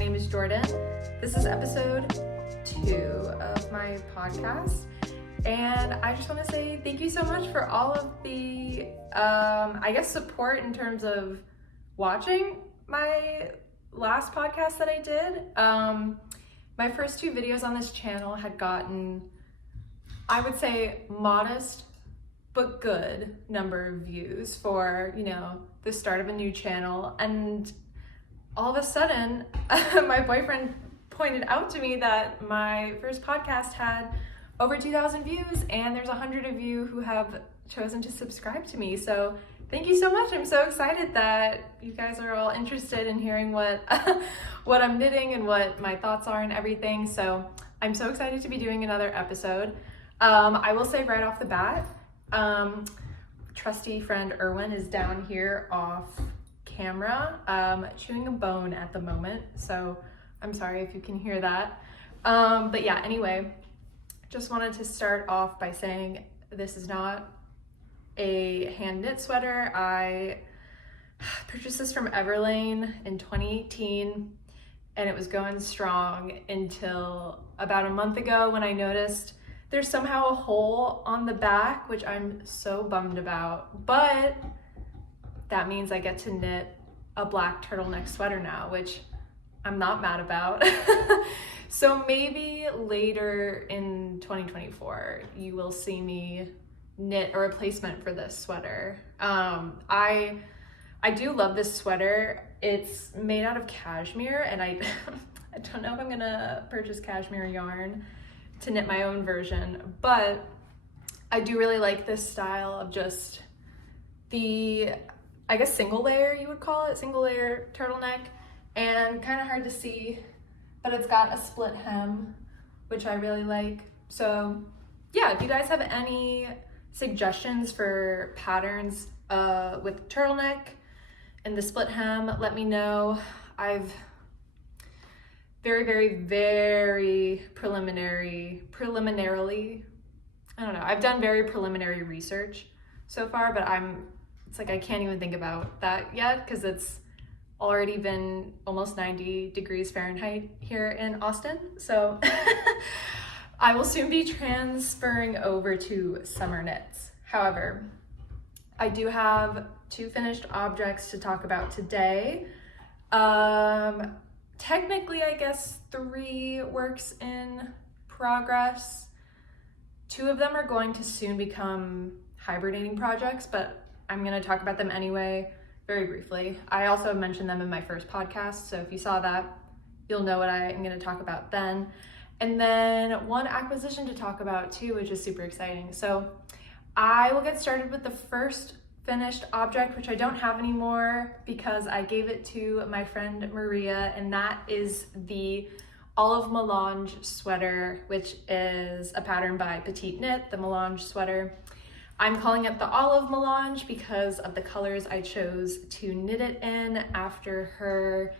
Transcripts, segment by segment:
name is Jordan. This is episode 2 of my podcast. And I just want to say thank you so much for all of the, support in terms of watching my last podcast that I did. My first 2 videos on this channel had gotten, I would say, modest but good number of views for, the start of a new channel. And all of a sudden, my boyfriend pointed out to me that my first podcast had over 2,000 views, and there's 100 of you who have chosen to subscribe to me. So thank you so much. I'm so excited that you guys are all interested in hearing what I'm knitting and what my thoughts are and everything. So I'm so excited to be doing another episode. I will say right off the bat, trusty friend Erwin is down here off camera, chewing a bone at the moment. So I'm sorry if you can hear that. But yeah, anyway, just wanted to start off by saying this is not a hand knit sweater. I purchased this from Everlane in 2018 and it was going strong until about a month ago when I noticed there's somehow a hole on the back, which I'm so bummed about, but that means I get to knit a black turtleneck sweater now, which I'm not mad about. So maybe later in 2024, you will see me knit a replacement for this sweater. I do love this sweater. It's made out of cashmere, and I don't know if I'm gonna purchase cashmere yarn to knit my own version, but I do really like this style of just the, I guess, single layer, you would call it, single layer turtleneck, and kind of hard to see, but it's got a split hem, which I really like. So yeah, if you guys have any suggestions for patterns with turtleneck and the split hem, let me know. I've very preliminarily, I don't know, I've done very preliminary research so far, but it's like I can't even think about that yet because it's already been almost 90 degrees Fahrenheit here in Austin. So I will soon be transferring over to summer knits. However, I do have 2 finished objects to talk about today. Technically, I guess 3 works in progress. 2 of them are going to soon become hibernating projects, but I'm going to talk about them anyway, very briefly. I also mentioned them in my first podcast, so if you saw that, you'll know what I'm going to talk about then. And then 1 acquisition to talk about too, which is super exciting. So I will get started with the first finished object, which I don't have anymore because I gave it to my friend Maria, and that is the Olive Melange sweater, which is a pattern by PetiteKnit, the Melange sweater. I'm calling it the Olive Melange because of the colors I chose to knit it in after her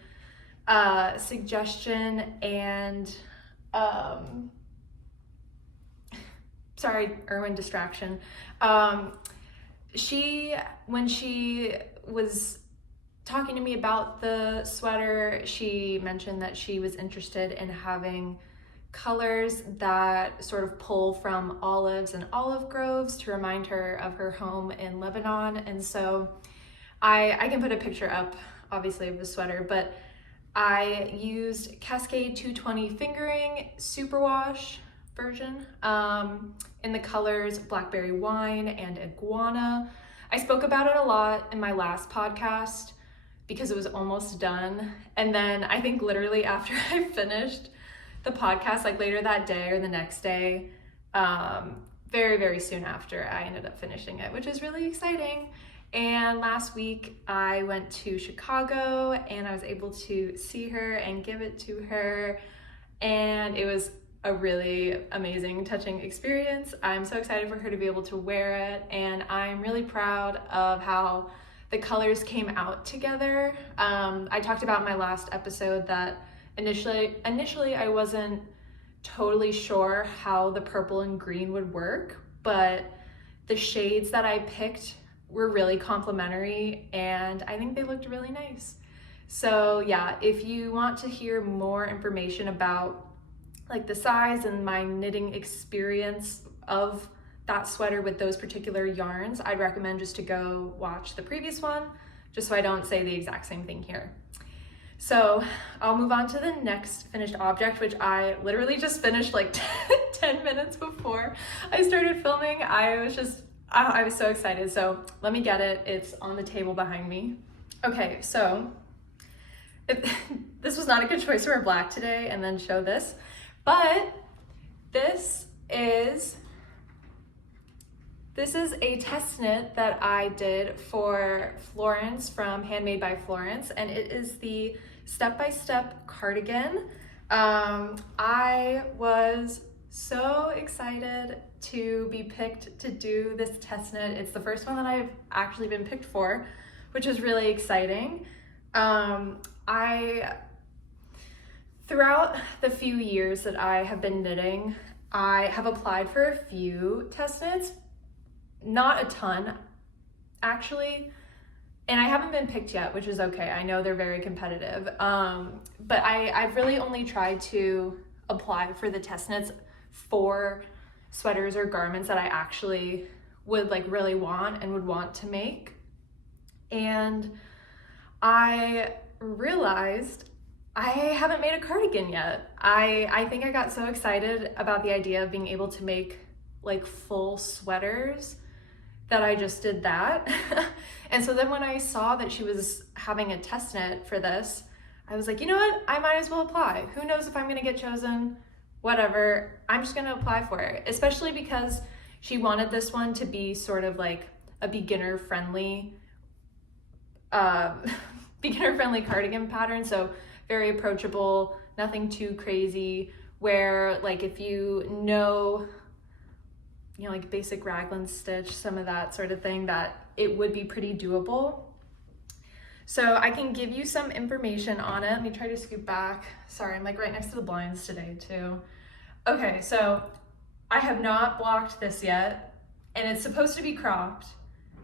suggestion, and sorry, Erwin, distraction. When she was talking to me about the sweater, she mentioned that she was interested in having colors that sort of pull from olives and olive groves to remind her of her home in Lebanon. And so I can put a picture up, obviously, of the sweater, but I used Cascade 220 fingering Superwash version in the colors Blackberry Wine and Iguana. I spoke about it a lot in my last podcast because it was almost done. And then I think literally after I finished the podcast, like later that day or the next day, very soon after, I ended up finishing it, which is really exciting. And last week I went to Chicago and I was able to see her and give it to her, and it was a really amazing, touching experience. I'm so excited for her to be able to wear it, and I'm really proud of how the colors came out together. I talked about in my last episode that initially I wasn't totally sure how the purple and green would work, but the shades that I picked were really complementary and I think they looked really nice. So yeah, if you want to hear more information about like the size and my knitting experience of that sweater with those particular yarns, I'd recommend just to go watch the previous one, just so I don't say the exact same thing here. So I'll move on to the next finished object, which I literally just finished like 10 minutes before I started filming. I was so excited. So let me get it. It's on the table behind me. Okay, so this was not a good choice to wear black today and then show this, but this is a test knit that I did for Florence from Handmade by Florence, and it is the Step Cardigan. I was so excited to be picked to do this test knit. It's the first one that I've actually been picked for, which is really exciting. Throughout the few years that I have been knitting, I have applied for a few test knits, not a ton actually, and I haven't been picked yet, which is okay. I know they're very competitive, but I've really only tried to apply for the test knits for sweaters or garments that I actually would like really want and would want to make. And I realized I haven't made a cardigan yet. I think I got so excited about the idea of being able to make like full sweaters that I just did that. And so then when I saw that she was having a test knit for this, I was like, you know what? I might as well apply. Who knows if I'm gonna get chosen? Whatever, I'm just gonna apply for it, especially because she wanted this one to be sort of like a beginner-friendly cardigan pattern, so very approachable, nothing too crazy, where like if you know like basic raglan stitch, some of that sort of thing, that it would be pretty doable. So I can give you some information on it. Let me try to scoot back. Sorry, I'm like right next to the blinds today too. Okay, so I have not blocked this yet, and it's supposed to be cropped,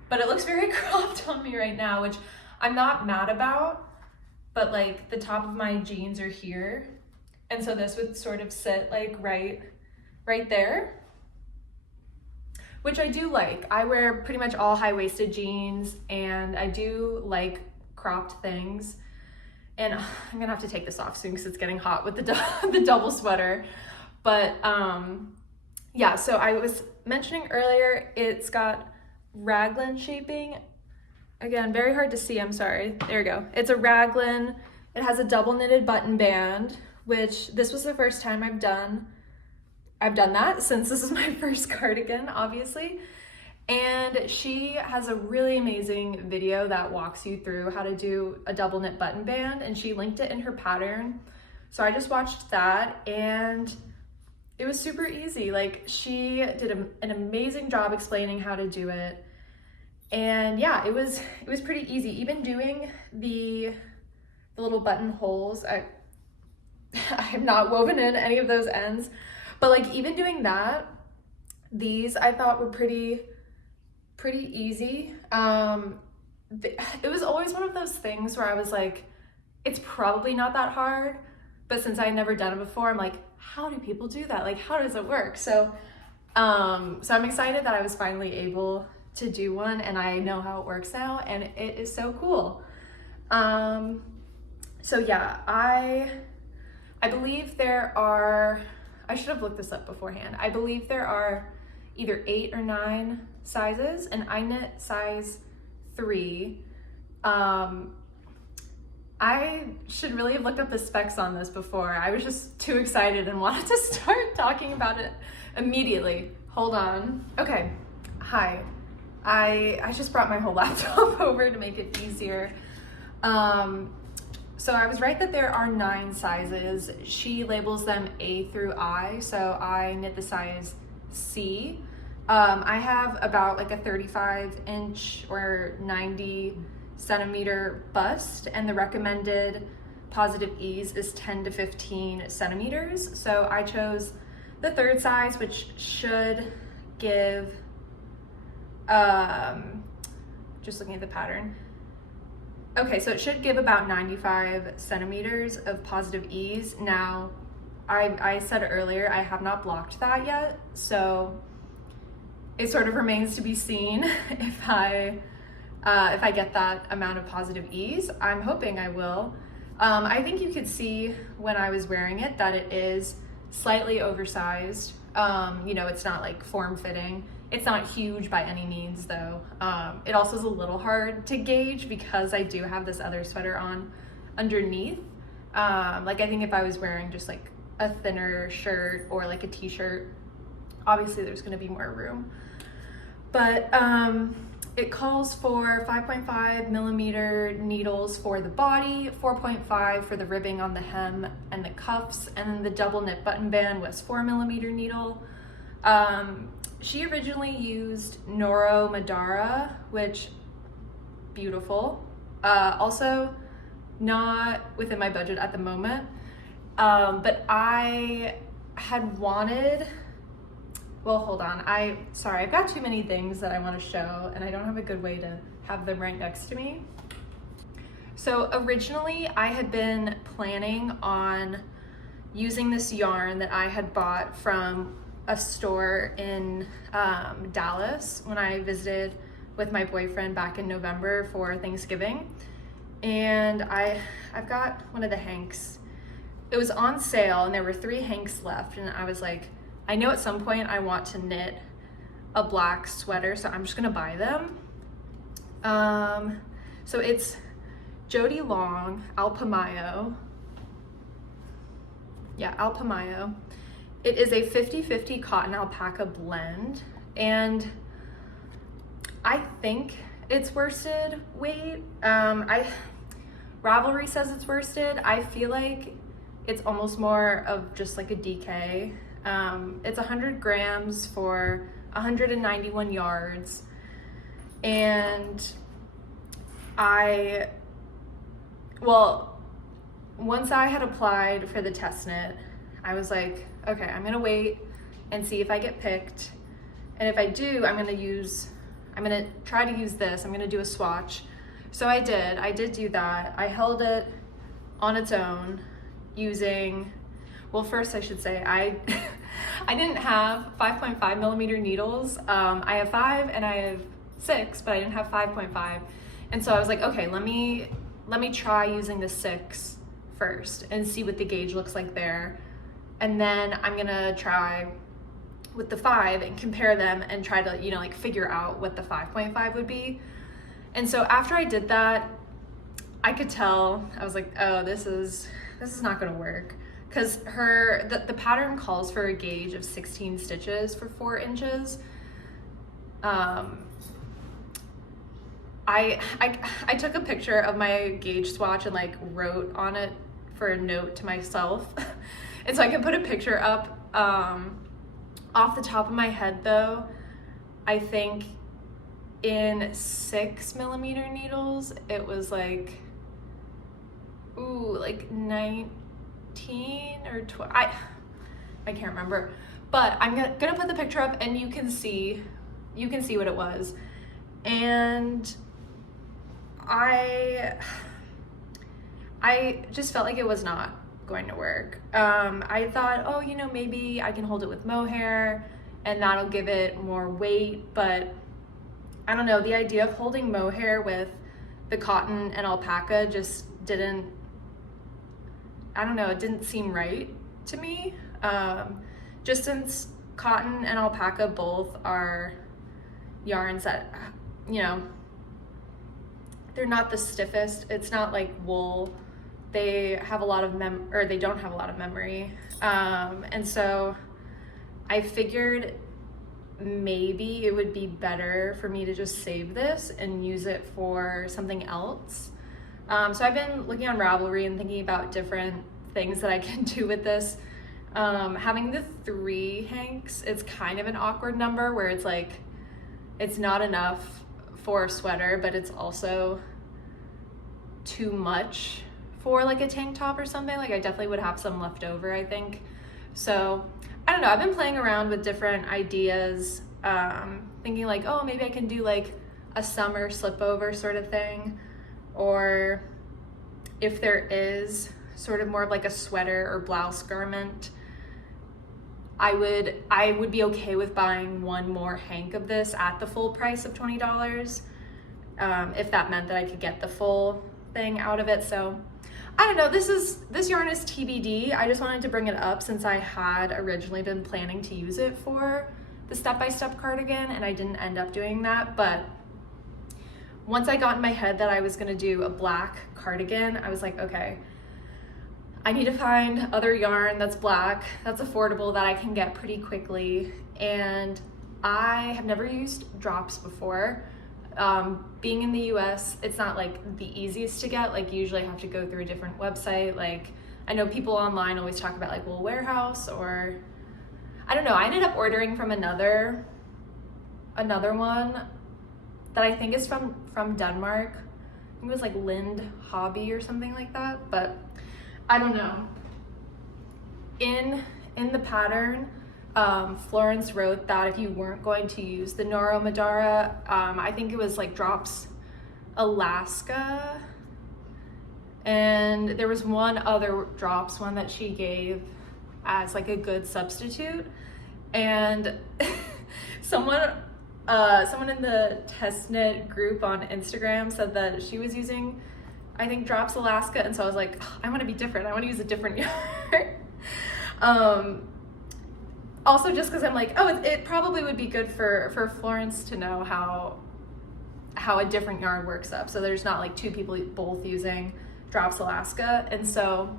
but it looks very cropped on me right now, which I'm not mad about, but like the top of my jeans are here, and so this would sort of sit like right there, which I do like. I wear pretty much all high-waisted jeans, and I do like cropped things. And I'm gonna have to take this off soon because it's getting hot with the double sweater. But yeah, so I was mentioning earlier, it's got raglan shaping. Again, very hard to see, I'm sorry. There we go. It's a raglan. It has a double knitted button band, which this was the first time I've done that, since this is my first cardigan, obviously. And she has a really amazing video that walks you through how to do a double knit button band, and she linked it in her pattern. So I just watched that, and it was super easy. Like, she did an amazing job explaining how to do it. And yeah, it was pretty easy. Even doing the little button holes, I have not woven in any of those ends, but like even doing that, these I thought were pretty easy. It was always one of those things where I was like, it's probably not that hard, but since I had never done it before, I'm like, how do people do that? Like, how does it work? So I'm excited that I was finally able to do one, and I know how it works now, and it is so cool. So yeah, I believe there are, I should have looked this up beforehand. I believe there are either 8 or 9 sizes, and I knit size 3. I should really have looked up the specs on this before. I was just too excited and wanted to start talking about it immediately. Hold on. Okay, hi. I just brought my whole laptop over to make it easier. So I was right that there are 9 sizes. She labels them A through I, so I knit the size C. I have about like a 35-inch or 90 centimeter bust, and the recommended positive ease is 10 to 15 centimeters. So I chose the 3rd size, which should give, just looking at the pattern, Okay, so it should give about 95 centimeters of positive ease. Now, I said earlier, I have not blocked that yet, so it sort of remains to be seen if I get that amount of positive ease. I'm hoping I will. I think you could see when I was wearing it that it is slightly oversized. You know, it's not like form-fitting. It's not huge by any means though. It also is a little hard to gauge because I do have this other sweater on underneath. Like I think if I was wearing just like a thinner shirt or like a t-shirt, obviously there's gonna be more room. But it calls for 5.5 millimeter needles for the body, 4.5 for the ribbing on the hem and the cuffs, and then the double knit button band was 4 millimeter needle. She originally used Noro Madara, which, beautiful. Also not within my budget at the moment, but I had wanted, well, hold on. Sorry, I've got too many things that I want to show and I don't have a good way to have them right next to me. So originally I had been planning on using this yarn that I had bought from a store in Dallas when I visited with my boyfriend back in November for Thanksgiving. And I've got one of the hanks. It was on sale and there were 3 hanks left, and I was like, I know at some point I want to knit a black sweater, so I'm just gonna buy them. So it's Jody Long, Alpamayo. Yeah, Alpamayo. It is a 50-50 cotton alpaca blend, and I think it's worsted weight. Ravelry says it's worsted. I feel like it's almost more of just like a DK. It's 100 grams for 191 yards, and once I had applied for the test knit, I was like, okay, I'm gonna wait and see if I get picked, and if I do, I'm gonna try to use this. I'm gonna do a swatch. So I did do that. I held it on its own using, well, first I should say, I didn't have 5.5 millimeter needles. I have 5 and I have 6, but I didn't have 5.5. And so I was like, okay, let me try using the 6 first and see what the gauge looks like there. And then I'm gonna try with the 5 and compare them and try to, you know, like figure out what the 5.5 would be. And so after I did that, I could tell, I was like, oh, this is not gonna work. Because the pattern calls for a gauge of 16 stitches for 4 inches. I took a picture of my gauge swatch and like wrote on it for a note to myself. And so I can put a picture up. Off the top of my head though, I think in 6 millimeter needles, it was like, like 19 or 12. I can't remember, but I'm gonna put the picture up and you can see what it was. And I just felt like it was not going to work. I thought, oh, you know, maybe I can hold it with Mohair and that'll give it more weight, but I don't know, the idea of holding Mohair with the cotton and alpaca just didn't, I don't know, it didn't seem right to me. Just since cotton and alpaca both are yarns that, you know, they're not the stiffest. It's not like wool. They have a lot of they don't have a lot of memory. And so I figured maybe it would be better for me to just save this and use it for something else. So I've been looking on Ravelry and thinking about different things that I can do with this. Having the 3 hanks, it's kind of an awkward number where it's like, it's not enough for a sweater, but it's also too much for like a tank top or something. Like I definitely would have some left over, I think. So I don't know, I've been playing around with different ideas, thinking like, oh, maybe I can do like a summer slip over sort of thing, or if there is sort of more of like a sweater or blouse garment, I would be okay with buying one more hank of this at the full price of $20, if that meant that I could get the full thing out of it. So I don't know, this yarn is TBD. I just wanted to bring it up since I had originally been planning to use it for the step-by-step cardigan, and I didn't end up doing that. But once I got in my head that I was gonna do a black cardigan, I was like, okay, I need to find other yarn that's black, that's affordable, that I can get pretty quickly. And I have never used drops before. Being in the US, it's not like the easiest to get. Like, you usually have to go through a different website. Like, I know people online always talk about like Wool Warehouse, or I don't know. I ended up ordering from another one that I think is from Denmark. I think it was like Lind Hobby or something like that, but I don't know. In the pattern, Florence wrote that if you weren't going to use the Noro Madara, I think it was like Drops Alaska, and there was one other Drops one that she gave as like a good substitute. And someone in the test knit group on Instagram said that she was using, I think, Drops Alaska, and so I was like, oh, I want to be different. I want to use a different yarn. Also, just because I'm like, oh, it probably would be good for Florence to know how a different yarn works up, so there's not like two people both using Drops Alaska. And so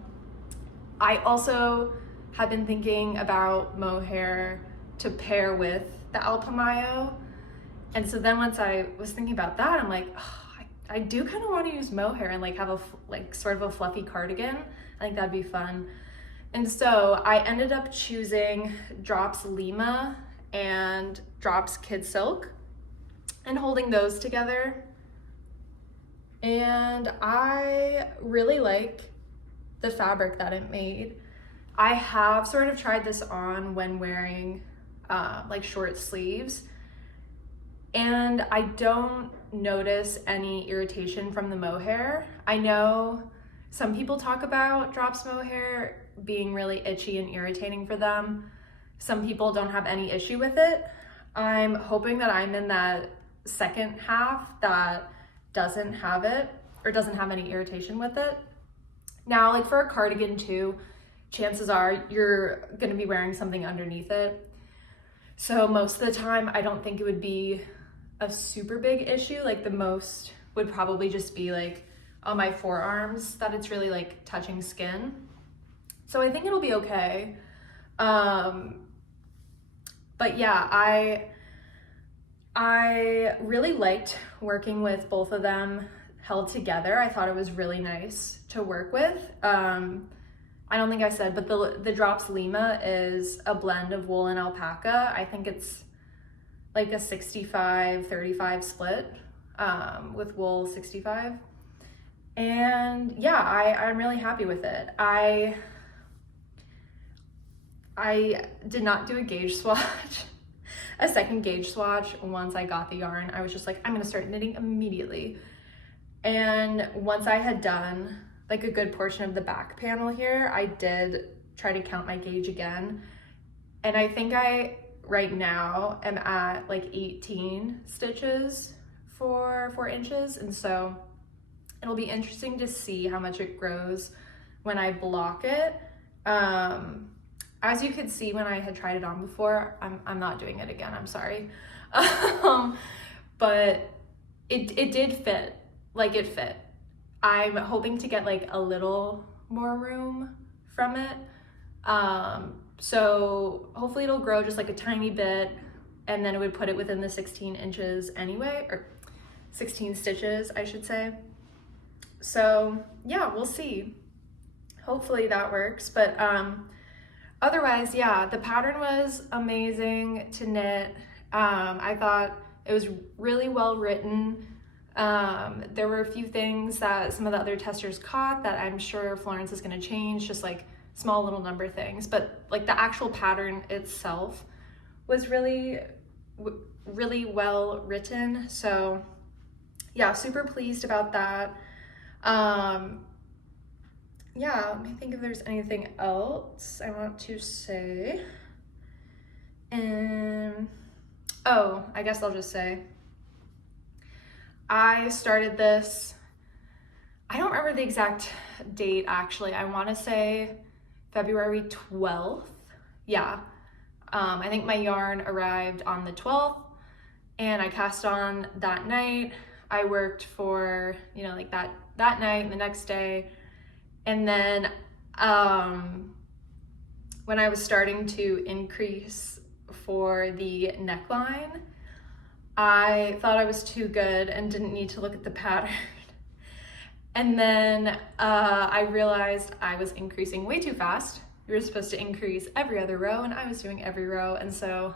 I also have been thinking about Mohair to pair with the Alpamayo, and so then once I was thinking about that, I'm like, oh, I do kind of want to use Mohair and like have a sort of a fluffy cardigan. I think that'd be fun. And so I ended up choosing Drops Lima and Drops Kid Silk and holding those together. And I really like the fabric that it made. I have sort of tried this on when wearing like short sleeves, and I don't notice any irritation from the mohair. I know some people talk about Drops Mohair being really itchy and irritating for them. Some people don't have any issue with it. I'm hoping that I'm in that second half that doesn't have it, or doesn't have any irritation with it. Now, like for a cardigan too, chances are you're gonna be wearing something underneath it. So most of the time, I don't think it would be a super big issue. Like the most would probably just be like on my forearms that it's really like touching skin. So I think it'll be okay. But yeah, I really liked working with both of them held together. I thought it was really nice to work with. I don't think I said, but the Drops Lima is a blend of wool and alpaca. I think it's like a 65-35 split, with wool 65. And yeah, I'm really happy with it. I did not do a gauge swatch, a second gauge swatch once I got the yarn. I was just like, I'm gonna start knitting immediately. And once I had done like a good portion of the back panel here, I did try to count my gauge again. And I think I, right now, am at like 18 stitches for 4 inches. And so it'll be interesting to see how much it grows when I block it. As you could see when I had tried it on before, I'm not doing it again, I'm sorry. But it did fit, like it fit. I'm hoping to get like a little more room from it. So hopefully it'll grow just like a tiny bit, and then it would put it within the 16 inches anyway, or 16 stitches, I should say. So yeah, we'll see. Hopefully that works. But otherwise, yeah, the pattern was amazing to knit. I thought it was really well written. There were a few things that some of the other testers caught that I'm sure Florence is going to change, just like small little number things, but like the actual pattern itself was really well written. So yeah, super pleased about that. Yeah, let me think if there's anything else I want to say. And oh, I guess I'll just say I started this, I don't remember the exact date actually. I want to say February 12th. Yeah. I think my yarn arrived on the 12th and I cast on that night. I worked for, like that night and the next day. And then when I was starting to increase for the neckline, I thought I was too good and didn't need to look at the pattern. And then I realized I was increasing way too fast. You were supposed to increase every other row and I was doing every row. And so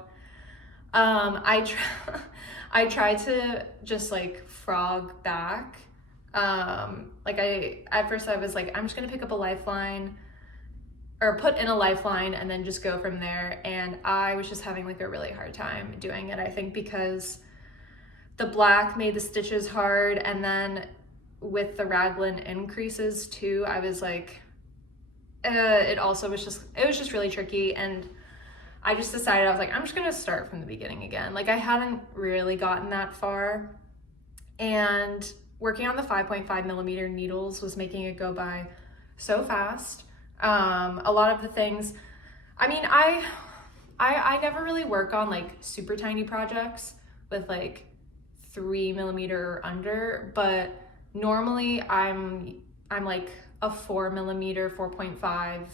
I tried to just like frog back. At first I was like, I'm just gonna pick up a lifeline or put in a lifeline and then just go from there. And I was just having like a really hard time doing it. I think because the black made the stitches hard, and then with the raglan increases too, I was like, it was just really tricky. And I just decided, I was like, I'm just gonna start from the beginning again. Like I hadn't really gotten that far, and working on the 5.5 millimeter needles was making it go by so fast. A lot of the things, I mean, I never really work on like super tiny projects with like 3 millimeter or under, but normally I'm like a 4 millimeter, 4.5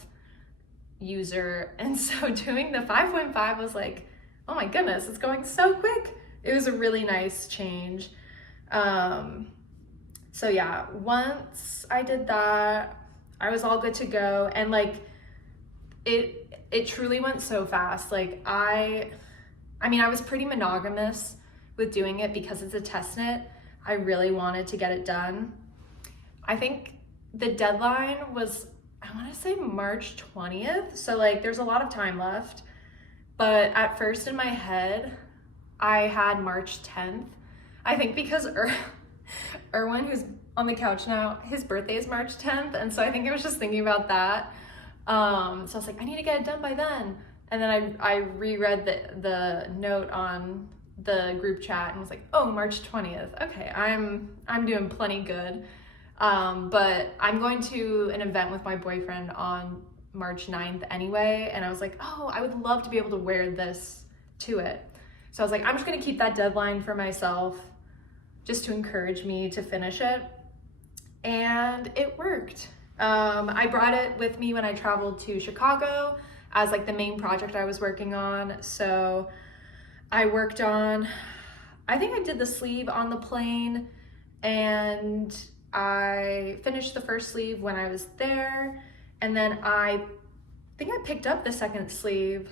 user. And so doing the 5.5 was like, oh my goodness, it's going so quick. It was a really nice change. So yeah, once I did that, I was all good to go. And like, it truly went so fast. Like I was pretty monogamous with doing it because it's a test knit. I really wanted to get it done. I think the deadline was, I want to say March 20th. So like there's a lot of time left, but at first in my head, I had March 10th. I think because Erwin, who's on the couch now, his birthday is March 10th. And so I think I was just thinking about that. So I was like, I need to get it done by then. And then I reread the note on the group chat and was like, oh, March 20th. Okay, I'm doing plenty good. But I'm going to an event with my boyfriend on March 9th anyway. And I was like, oh, I would love to be able to wear this to it. So I was like, I'm just gonna keep that deadline for myself just to encourage me to finish it. And it worked. I brought it with me when I traveled to Chicago as like the main project I was working on. So I worked on, I think I did the sleeve on the plane, and I finished the first sleeve when I was there. And then I think I picked up the second sleeve.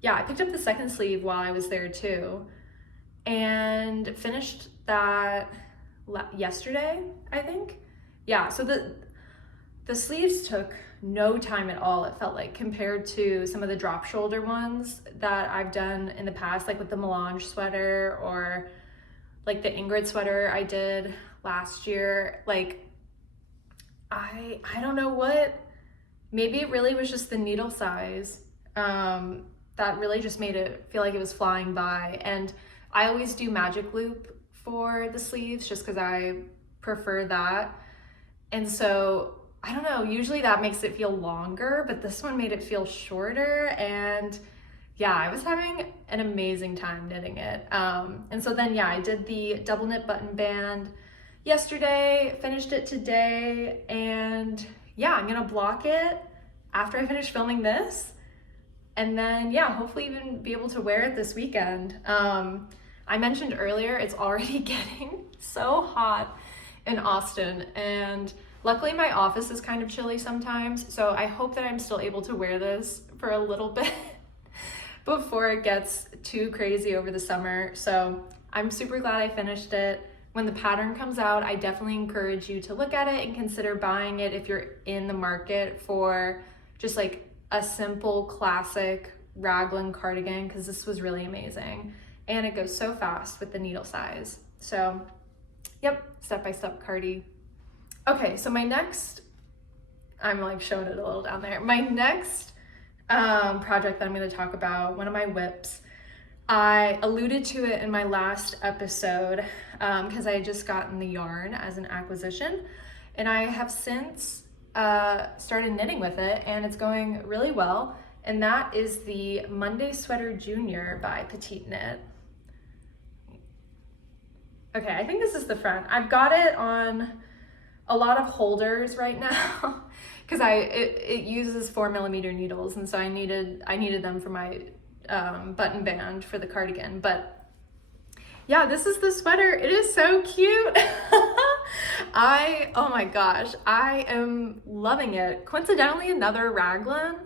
Yeah, I picked up the second sleeve while I was there too, and finished that yesterday, I think. Yeah, so the sleeves took no time at all, it felt like, compared to some of the drop shoulder ones that I've done in the past, like with the Melange sweater or like the Ingrid sweater I did last year. Like, I don't know what, maybe it really was just the needle size that really just made it feel like it was flying by. And I always do magic loop for the sleeves just because I prefer that. And so, I don't know, usually that makes it feel longer, but this one made it feel shorter. And yeah, I was having an amazing time knitting it. And so then, yeah, I did the double knit button band yesterday, finished it today, and yeah, I'm gonna block it after I finish filming this. And then, yeah, hopefully even be able to wear it this weekend. I mentioned earlier, it's already getting so hot in Austin, and luckily my office is kind of chilly sometimes, so I hope that I'm still able to wear this for a little bit before it gets too crazy over the summer. So I'm super glad I finished it. When the pattern comes out, I definitely encourage you to look at it and consider buying it if you're in the market for just like a simple classic raglan cardigan, because this was really amazing. And it goes so fast with the needle size. So, yep, step-by-step cardi. Okay, so my next, I'm like showing it a little down there. My next project that I'm going to talk about, one of my whips, I alluded to it in my last episode because I had just gotten the yarn as an acquisition, and I have since started knitting with it, and it's going really well. And that is the Monday Sweater Junior by PetiteKnit. Okay, I think this is the front. I've got it on a lot of holders right now because it uses 4mm needles, and so I needed them for my button band for the cardigan. But yeah, this is the sweater. It is so cute. Oh my gosh, I am loving it. Coincidentally, another raglan.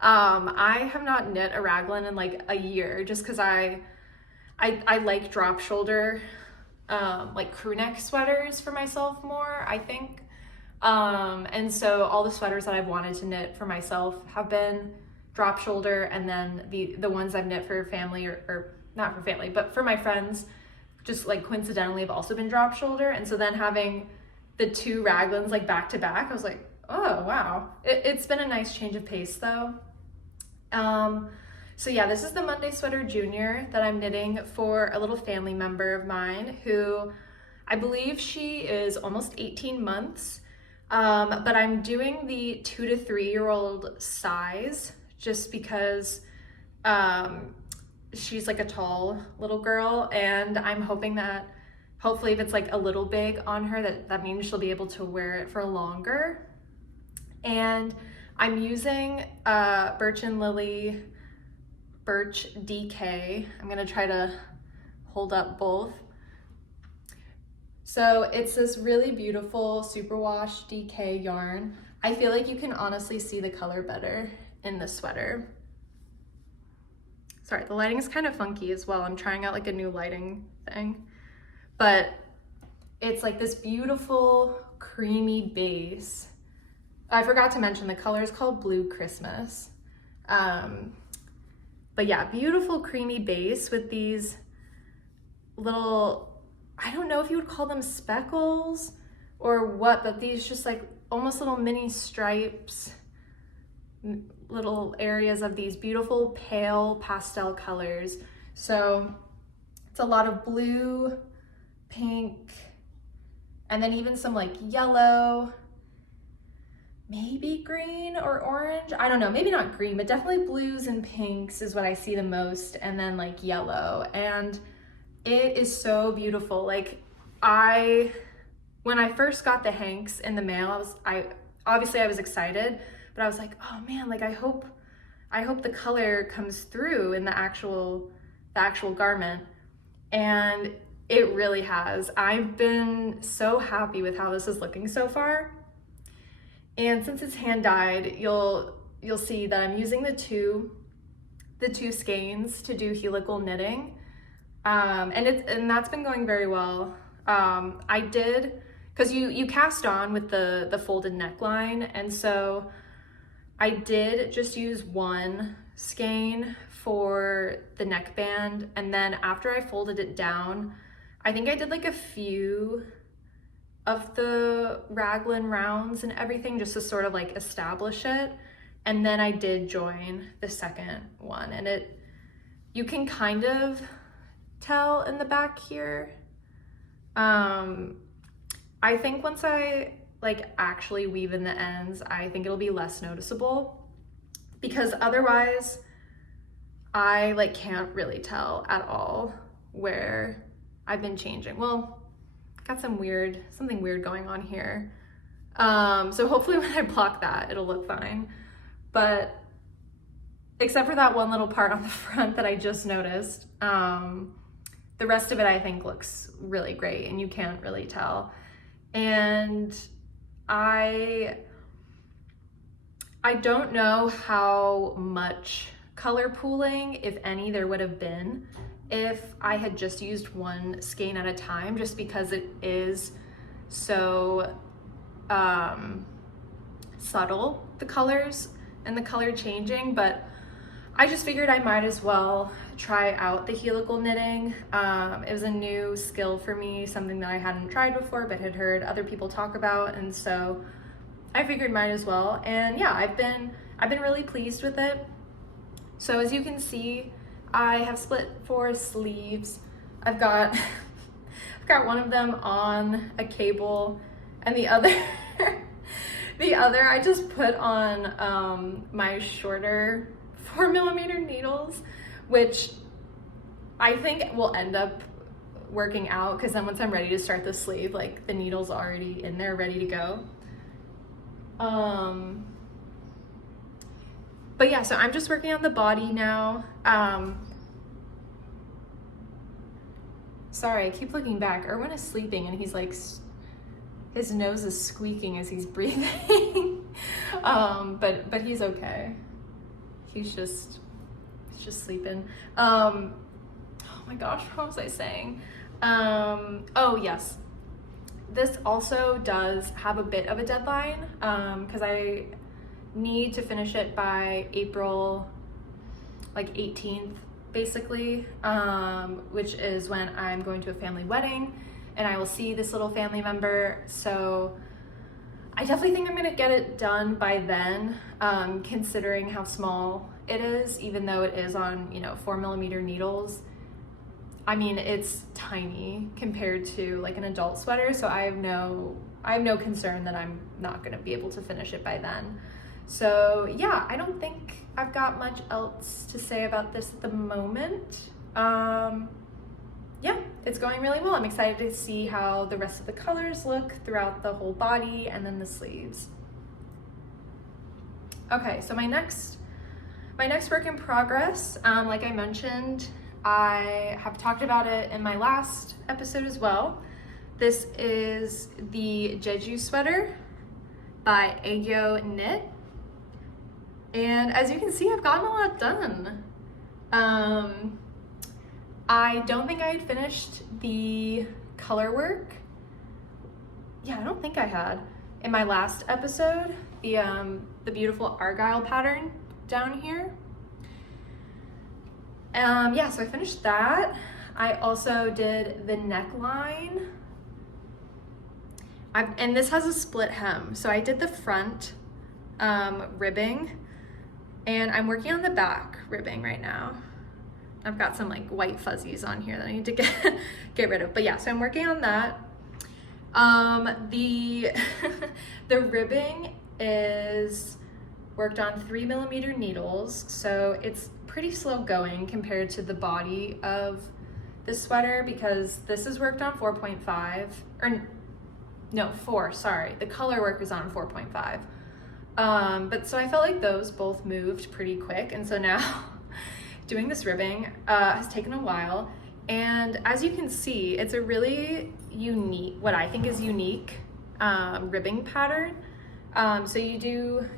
I have not knit a raglan in like a year just because I like drop shoulder like crew neck sweaters for myself more, I think. And so all the sweaters that I've wanted to knit for myself have been drop shoulder, and then the ones I've knit for family or not for family, but for my friends, just like coincidentally have also been drop shoulder. And so then having the two raglans like back to back, I was like, oh wow. It's been a nice change of pace though. So yeah, this is the Monday Sweater Junior that I'm knitting for a little family member of mine who I believe she is almost 18 months. But I'm doing the 2 to 3 year old size just because she's like a tall little girl, and I'm hoping that hopefully if it's like a little big on her, that means she'll be able to wear it for longer. And I'm using Birch and Lilly Birch DK. I'm gonna try to hold up both. So it's this really beautiful Superwash DK yarn. I feel like you can honestly see the color better in the sweater. Sorry, the lighting is kind of funky as well. I'm trying out like a new lighting thing. But it's like this beautiful creamy base. I forgot to mention the color is called Blue Christmas. But yeah, beautiful creamy base with these little, I don't know if you would call them speckles or what, but these just like almost little mini stripes, little areas of these beautiful pale pastel colors. So it's a lot of blue, pink, and then even some like yellow, maybe green or orange. I don't know, maybe not green, but definitely blues and pinks is what I see the most, and then like yellow. And it is so beautiful. Like when I first got the hanks in the mail, I was excited, but I was like, oh man, like I hope the color comes through in the actual garment. And it really has. I've been so happy with how this is looking so far. And since it's hand dyed, you'll see that I'm using the two skeins to do helical knitting. And that's been going very well. I did, because you cast on with the folded neckline, and so I did just use one skein for the neckband, and then after I folded it down, I think I did like a few of the raglan rounds and everything just to sort of like establish it, and then I did join the second one, and you can kind of tell in the back here. I think once I like actually weave in the ends, I think it'll be less noticeable, because otherwise I like can't really tell at all where I've been changing. Well, got something weird going on here. So hopefully when I block that, it'll look fine. But except for that one little part on the front that I just noticed, the rest of it I think looks really great, and you can't really tell. And I don't know how much color pooling, if any, there would have been if I had just used one skein at a time, just because it is so subtle, the colors and the color changing. But I just figured I might as well try out the helical knitting. It was a new skill for me, something that I hadn't tried before but had heard other people talk about, and so I figured might as well. And yeah, I've been really pleased with it. So as you can see, I have split 4 sleeves. I've got one of them on a cable, and the other I just put on my shorter 4mm needles, which I think will end up working out, because then once I'm ready to start the sleeve, like the needle's already in there ready to go. But yeah, so I'm just working on the body now. Sorry, I keep looking back. Erwin is sleeping and he's like, his nose is squeaking as he's breathing. But he's okay. He's just sleeping. Oh my gosh, what was I saying? Oh yes. This also does have a bit of a deadline, because I need to finish it by April like 18th basically, which is when I'm going to a family wedding and I will see this little family member. So I definitely think I'm gonna get it done by then, considering how small it is, even though it is on, 4mm needles. I mean, it's tiny compared to like an adult sweater, so I have no concern that I'm not gonna be able to finish it by then. So yeah, I don't think I've got much else to say about this at the moment. Yeah, it's going really well. I'm excited to see how the rest of the colors look throughout the whole body and then the sleeves. Okay, so my next work in progress, like I mentioned, I have talked about it in my last episode as well. This is the Jeju sweater by Aegyo Knit. And as you can see, I've gotten a lot done. I don't think I had finished the color work. Yeah, I don't think I had. In my last episode, the beautiful Argyle pattern down here. Yeah, so I finished that. I also did the neckline. And this has a split hem. So I did the front ribbing, and I'm working on the back ribbing right now. I've got some like white fuzzies on here that I need to get rid of. But yeah, so I'm working on that. The ribbing is worked on 3mm needles, so it's pretty slow going compared to the body of the sweater, because this is worked on 4.5, or no, 4, sorry. The color work is on 4.5. But so I felt like those both moved pretty quick, and so now doing this ribbing has taken a while. And as you can see, it's a really unique, what I think is unique, ribbing pattern. So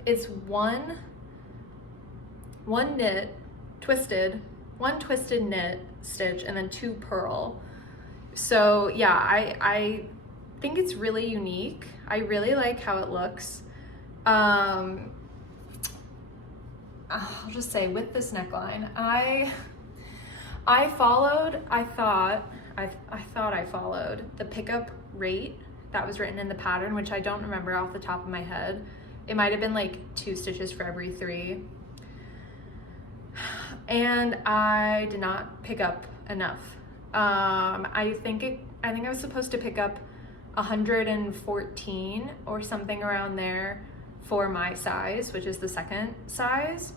it's one knit, one twisted knit stitch, and then 2 purl. So yeah, I think it's really unique. I really like how it looks. I'll just say with this neckline, I thought I followed the pickup rate that was written in the pattern, which I don't remember off the top of my head. It might have been like 2 stitches for every 3. And I did not pick up enough. I think I was supposed to pick up 114 or something around there for my size, which is the second size.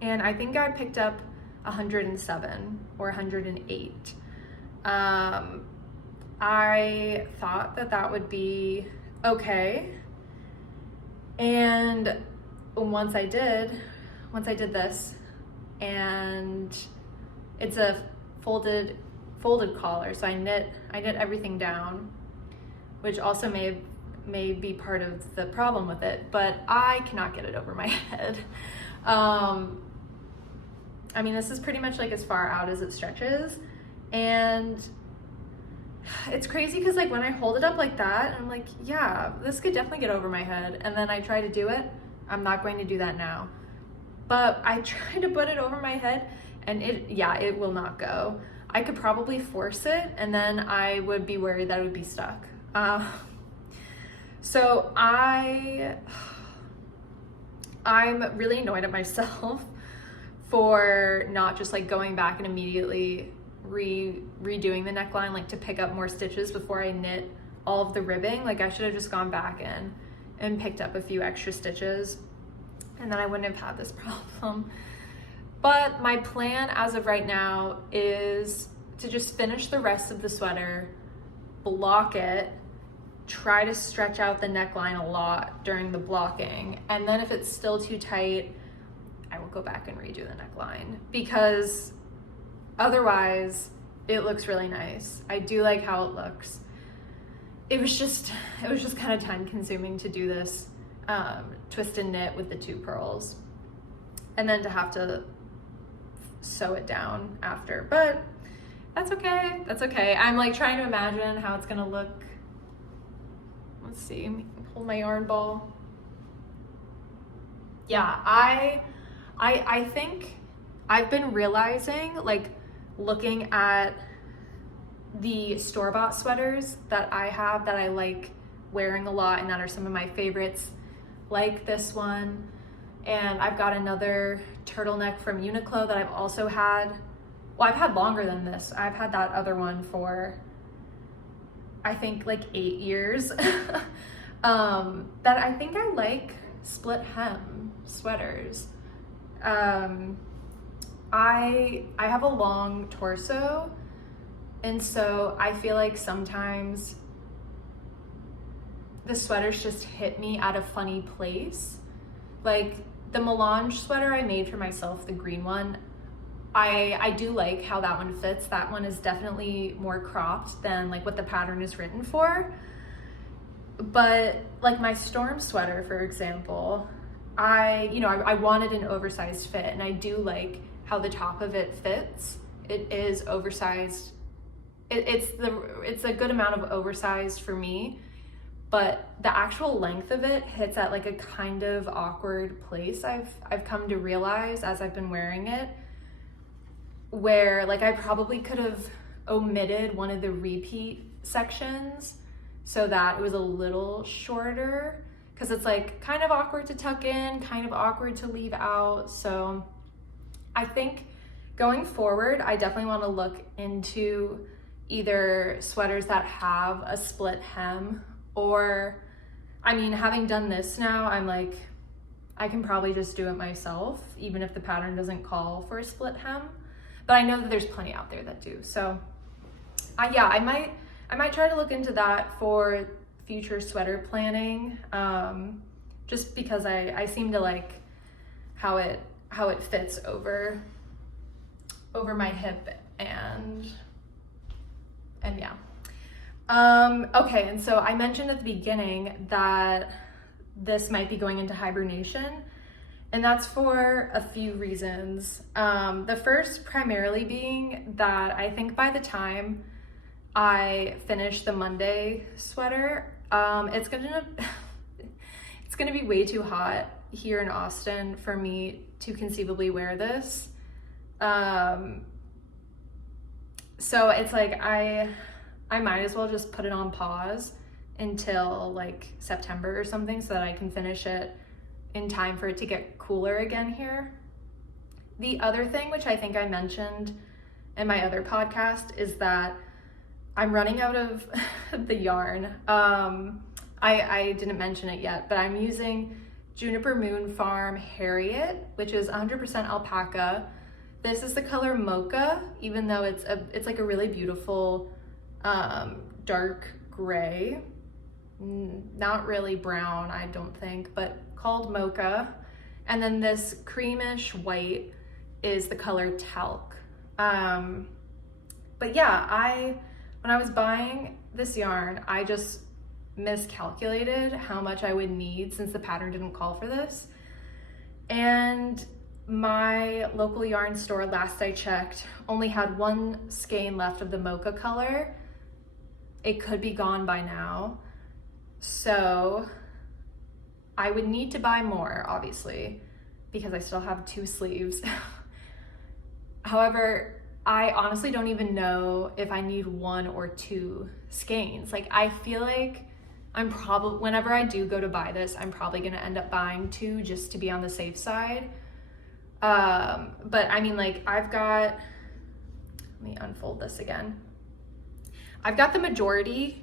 And I think I picked up 107 or 108. I thought that would be okay. And once I did this, and it's a folded collar, so I knit everything down, which also may be part of the problem with it, but I cannot get it over my head. I mean, this is pretty much like as far out as it stretches, and it's crazy because like when I hold it up like that, I'm like, yeah, this could definitely get over my head, and then I try to do it. I'm not going to do that now. but I tried to put it over my head and it will not go. I could probably force it and then I would be worried that it would be stuck. So I'm really annoyed at myself for not just like going back and immediately redoing the neckline, like to pick up more stitches before I knit all of the ribbing. Like I should have just gone back in and picked up a few extra stitches and then I wouldn't have had this problem. But my plan as of right now is to just finish the rest of the sweater, block it, try to stretch out the neckline a lot during the blocking, and then if it's still too tight, I will go back and redo the neckline, because otherwise it looks really nice. I do like how it looks. It was just kind of time consuming to do this twist and knit with the 2 pearls and then to have to sew it down after, but that's okay. I'm like trying to imagine how it's gonna look. Let's see, let me hold my yarn ball. Yeah, I think I've been realizing, like looking at the store-bought sweaters that I have that I like wearing a lot and that are some of my favorites, like this one, and I've got another turtleneck from Uniqlo that I've also had. Well, I've had longer than this. I've had that other one for I think like 8 years. That I think I like split hem sweaters. I have a long torso, and so I feel like sometimes the sweaters just hit me at a funny place. Like the Melange sweater I made for myself, the green one, I do like how that one fits. That one is definitely more cropped than like what the pattern is written for. But like my Storm sweater, for example, I wanted an oversized fit, and I do like how the top of it fits. It is oversized. It's a good amount of oversized for me, but the actual length of it hits at like a kind of awkward place. I've come to realize as I've been wearing it, where like I probably could have omitted one of the repeat sections so that it was a little shorter, because it's like kind of awkward to tuck in, kind of awkward to leave out. So I think going forward, I definitely want to look into either sweaters that have a split hem, or I mean, having done this now, I'm like, I can probably just do it myself, even if the pattern doesn't call for a split hem. But I know that there's plenty out there that do. So yeah, I might try to look into that for future sweater planning, just because I seem to like how it fits over my hip and yeah. Okay, and so I mentioned at the beginning that this might be going into hibernation, and that's for a few reasons. The first primarily being that I think by the time I finish the Monday sweater, it's gonna be way too hot here in Austin for me to conceivably wear this. So it's like I might as well just put it on pause until like September or something, so that I can finish it in time for it to get cooler again here. The other thing, which I think I mentioned in my other podcast, is that I'm running out of the yarn. I didn't mention it yet, but I'm using Juniper Moon Farm Herriot, which is 100% alpaca. This is the color Mocha, even though it's like a really beautiful dark gray, not really brown, I don't think, but called Mocha. And then this creamish white is the color Talc. But yeah, when I was buying this yarn, I just miscalculated how much I would need, since the pattern didn't call for this. And my local yarn store, last I checked, only had one skein left of the Mocha color. It could be gone by now. So I would need to buy more, obviously. because I still have 2 sleeves. However, I honestly don't even know if I need 1 or 2 skeins. Like, I feel like whenever I do go to buy this, I'm probably gonna end up buying 2 just to be on the safe side. But I mean, like, let me unfold this again. I've got the majority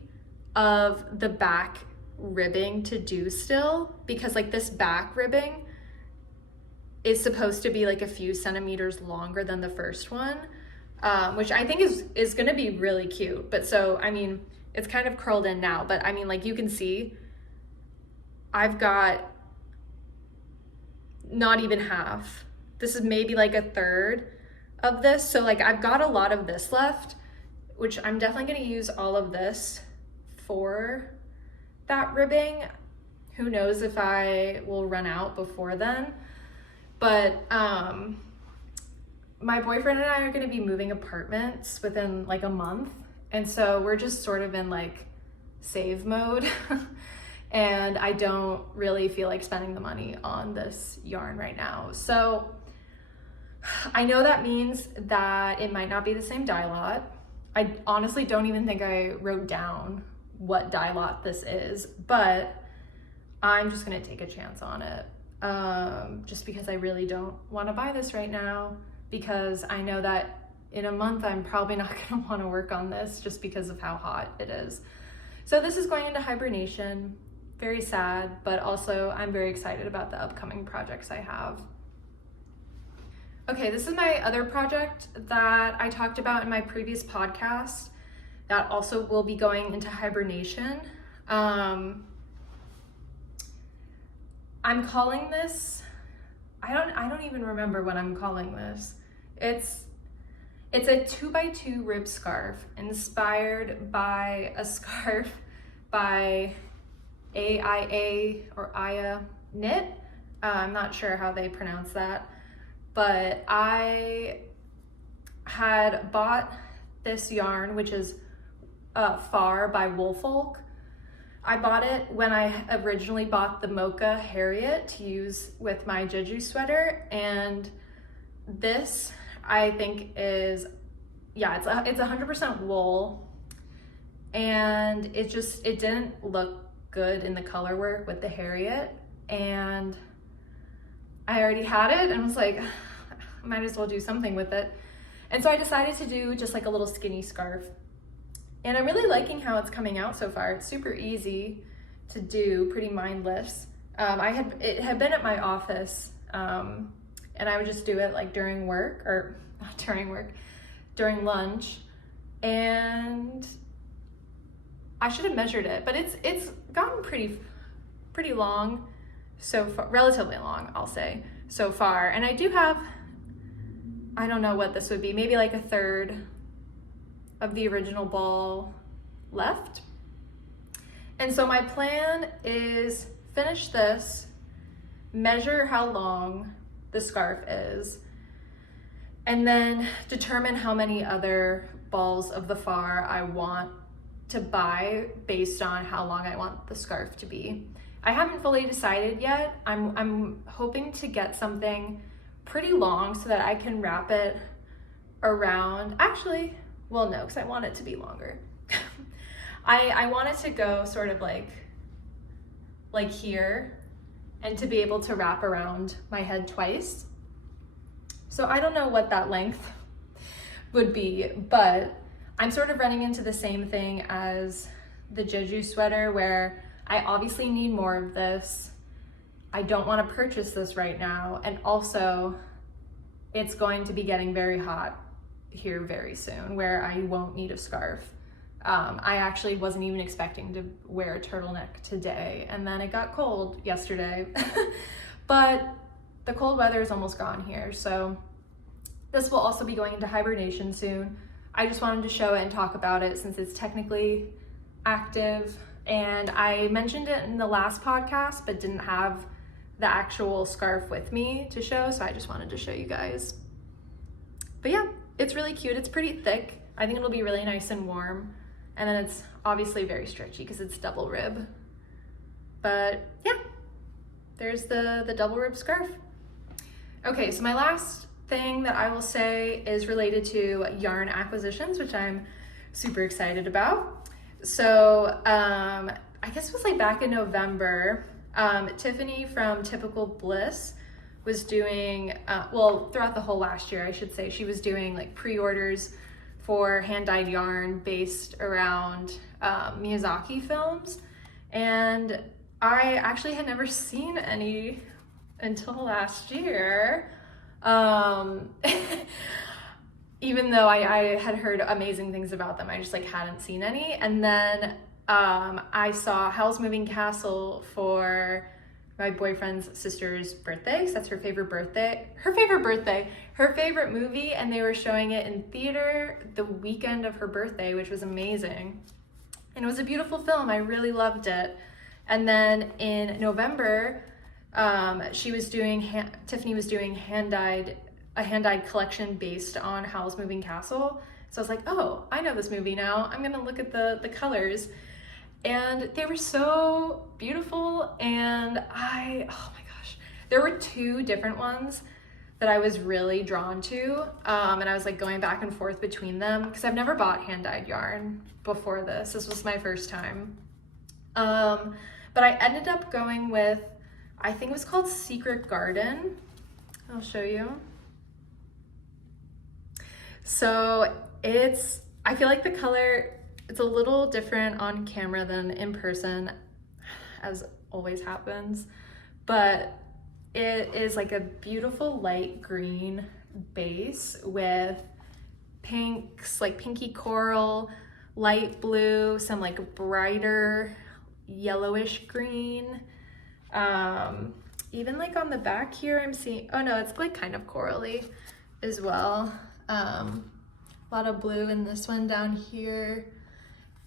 of the back ribbing to do still, because like this back ribbing is supposed to be like a few centimeters longer than the first one, which I think is gonna be really cute. But so, I mean, it's kind of curled in now, but I mean, like, you can see I've got not even half. This is maybe like a third of this. So like, I've got a lot of this left, which I'm definitely gonna use all of this for that ribbing. Who knows if I will run out before then. But my boyfriend and I are gonna be moving apartments within like a month. And so we're just sort of in like save mode. And I don't really feel like spending the money on this yarn right now. So I know that means that it might not be the same dye lot. I honestly don't even think I wrote down what dye lot this is, but I'm just gonna take a chance on it. Just because I really don't wanna buy this right now, because I know that in a month I'm probably not gonna wanna work on this just because of how hot it is. So this is going into hibernation. Very sad, but also I'm very excited about the upcoming projects I have. Okay, this is my other project that I talked about in my previous podcast that also will be going into hibernation. I'm calling this, I don't even remember what I'm calling this. It's a 2x2 rib scarf inspired by a scarf by AIA or Aya Knit. I'm not sure how they pronounce that, but I had bought this yarn, which is Far by Woolfolk. I bought it when I originally bought the Mocha Herriot to use with my Jeju sweater, and this I think is, yeah, it's 100% wool, and it didn't look good in the color work with the Herriot, and I already had it and was like, I might as well do something with it. And so I decided to do just like a little skinny scarf. And I'm really liking how it's coming out so far. It's super easy to do, pretty mindless. It had been at my office, and I would just do it like during work, or not during work, during lunch. And I should have measured it, but it's gotten pretty long so far, relatively long, I'll say, so far. And I do have, I don't know what this would be, maybe like a third of the original ball left. And so my plan is finish this, measure how long the scarf is, and then determine how many other balls of the far I want to buy based on how long I want the scarf to be. I haven't fully decided yet. I'm hoping to get something pretty long so that I can wrap it around, actually, well, no, because I want it to be longer. I want it to go sort of like here, and to be able to wrap around my head twice. So I don't know what that length would be, but I'm sort of running into the same thing as the Jeju sweater, where I obviously need more of this. I don't want to purchase this right now, and also it's going to be getting very hot here very soon, where I won't need a scarf. I actually wasn't even expecting to wear a turtleneck today, and then it got cold yesterday. But the cold weather is almost gone here, so this will also be going into hibernation soon. I just wanted to show it and talk about it since it's technically active, and I mentioned it in the last podcast but didn't have the actual scarf with me to show, so I just wanted to show you guys. But yeah, it's really cute. It's pretty thick. I think it'll be really nice and warm. And then it's obviously very stretchy because it's double rib. But yeah, there's the double rib scarf. Okay, so my last thing that I will say is related to yarn acquisitions, which I'm super excited about. So I guess it was like back in November, Tiffany from Typical Bliss was doing, well, throughout the whole last year, I should say, she was doing like pre-orders for hand-dyed yarn based around Miyazaki films. And I actually had never seen any until last year. Even though I had heard amazing things about them, I just like hadn't seen any. And then I saw Howl's Moving Castle for my boyfriend's sister's birthday, because that's her favorite movie, and they were showing it in theater the weekend of her birthday, which was amazing. And it was a beautiful film. I really loved it. And then in November, Tiffany was doing a hand-dyed collection based on Howl's Moving Castle. So I was like, oh, I know this movie now. I'm gonna look at the colors. And they were so beautiful, and oh my gosh, there were two different ones that I was really drawn to, and I was like going back and forth between them because I've never bought hand-dyed yarn before this. This was my first time. But I ended up going with, I think it was called Secret Garden. I'll show you. So I feel like the color, it's a little different on camera than in person, as always happens, but it is like a beautiful light green base with pinks, like pinky coral, light blue, some like brighter yellowish green. Even like on the back here, I'm seeing, oh no, it's like kind of corally as well. A lot of blue in this one down here.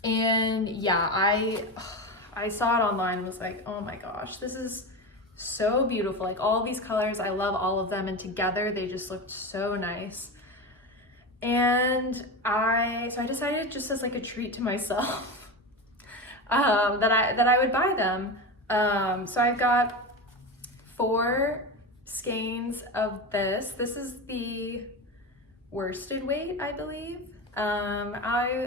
And yeah, I saw it online and was like, oh my gosh, this is so beautiful. Like all these colors, I love all of them, and together they just looked so nice. And I decided, just as like a treat to myself, that I would buy them. So I've got 4 skeins of this. This is the worsted weight, I believe. I'll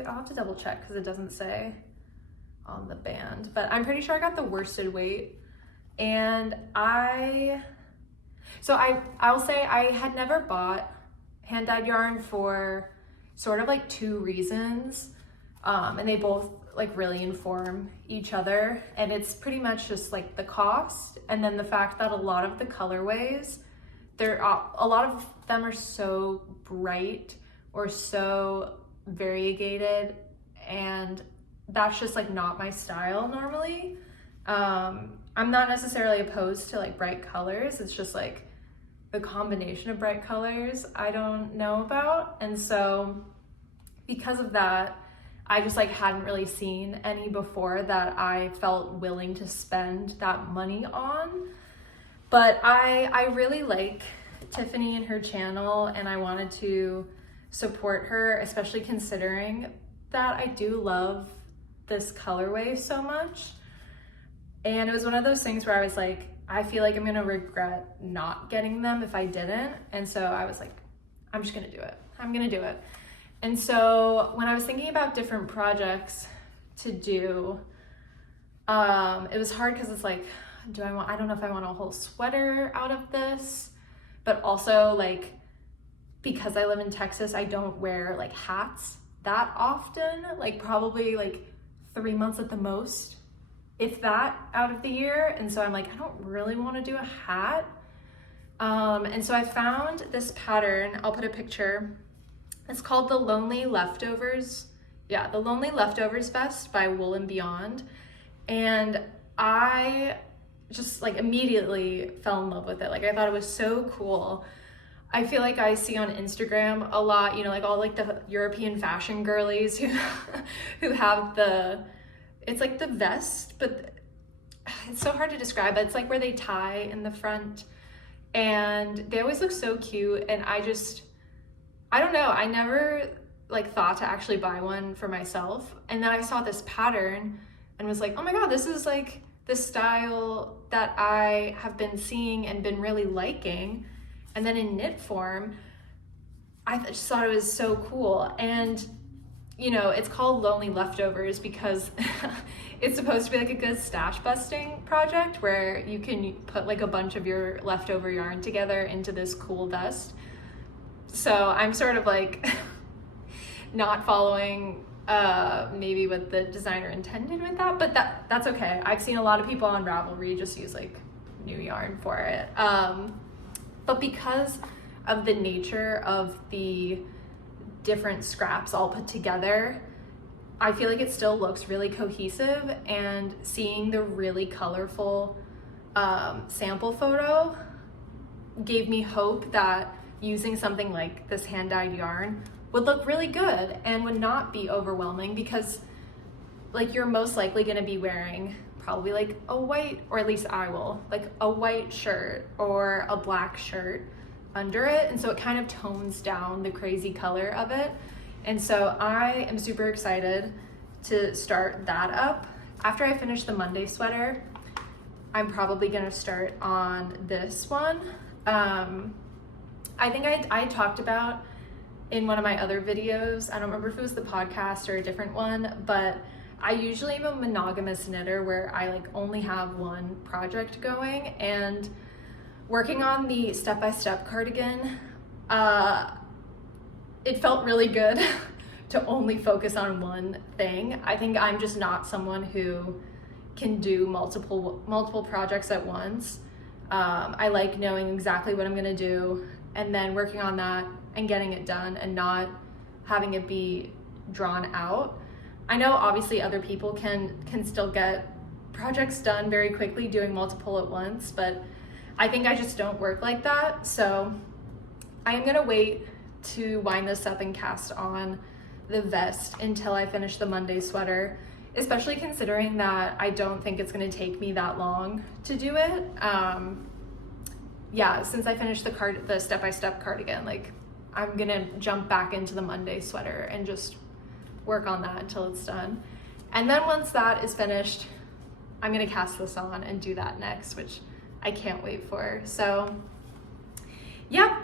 have to double check because it doesn't say on the band, but I'm pretty sure I got the worsted weight. And I'll say I had never bought hand-dyed yarn for sort of like 2 reasons, and they both like really inform each other. And it's pretty much just like the cost, and then the fact that a lot of the colorways, a lot of them are so bright or so variegated, and that's just like not my style normally. I'm not necessarily opposed to like bright colors, it's just like the combination of bright colors I don't know about. And so because of that, I just like hadn't really seen any before that I felt willing to spend that money on. But I really like Tiffany and her channel, and I wanted to support her, especially considering that I do love this colorway so much. And it was one of those things where I was like, I feel like I'm gonna regret not getting them if I didn't. And so I was like, I'm just gonna do it. I'm gonna do it. And so when I was thinking about different projects to do, it was hard because it's like, I don't know if I want a whole sweater out of this, but also like, because I live in Texas, I don't wear like hats that often, like probably like 3 months at the most, if that, out of the year. And so I'm like, I don't really want to do a hat. And so I found this pattern. I'll put a picture. It's called the Lonely Leftovers. Yeah, the Lonely Leftovers Vest by Wool and Beyond. And I just like immediately fell in love with it. Like I thought it was so cool. I feel like I see on Instagram a lot, you know, like all like the European fashion girlies who have it's like the vest, but it's so hard to describe. It's like where they tie in the front, and they always look so cute. And I don't know, I never like thought to actually buy one for myself. And then I saw this pattern and was like, oh my God, this is like the style that I have been seeing and been really liking. And then in knit form, I just thought it was so cool. And you know, it's called Lonely Leftovers because it's supposed to be like a good stash busting project where you can put like a bunch of your leftover yarn together into this cool vest. So I'm sort of like not following maybe what the designer intended with that, but that's okay. I've seen a lot of people on Ravelry just use like new yarn for it. But because of the nature of the different scraps all put together, I feel like it still looks really cohesive, and seeing the really colorful sample photo gave me hope that using something like this hand-dyed yarn would look really good and would not be overwhelming, because like you're most likely going to be wearing probably like a white, or at least I will, like a white shirt or a black shirt under it, and so it kind of tones down the crazy color of it. And so I am super excited to start that up. After I finish the Monday sweater, I'm probably gonna start on this one. I think I talked about in one of my other videos, I don't remember if it was the podcast or a different one, but I usually am a monogamous knitter where I like only have one project going, and working on the step-by-step cardigan, it felt really good to only focus on one thing. I think I'm just not someone who can do multiple projects at once. I like knowing exactly what I'm gonna do and then working on that and getting it done and not having it be drawn out. I know obviously other people can still get projects done very quickly doing multiple at once, but I think I just don't work like that. So I am gonna wait to wind this up and cast on the vest until I finish the Monday sweater, especially considering that I don't think it's gonna take me that long to do it. Yeah, since I finished the step-by-step cardigan, like I'm gonna jump back into the Monday sweater and just work on that until it's done. And then once that is finished, I'm gonna cast this on and do that next, which I can't wait for. So yeah,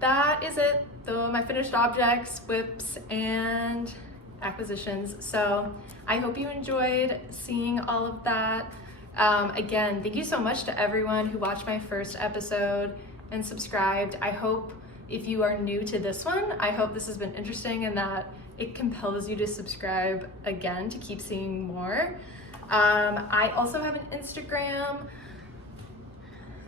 that is it. My finished objects, whips, and acquisitions. So I hope you enjoyed seeing all of that. Again, thank you so much to everyone who watched my first episode and subscribed. I hope if you are new to this one, I hope this has been interesting and that it compels you to subscribe again to keep seeing more. I also have an Instagram.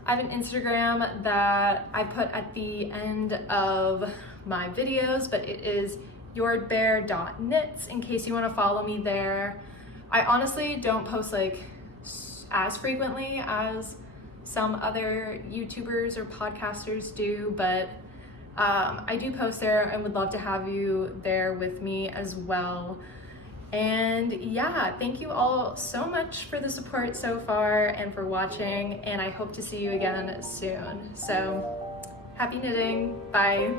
I have an Instagram that I put at the end of my videos, but it is jordbær.knits in case you want to follow me there. I honestly don't post like as frequently as some other YouTubers or podcasters do, but I do post there and would love to have you there with me as well. And yeah, thank you all so much for the support so far and for watching, and I hope to see you again soon. So happy knitting, bye.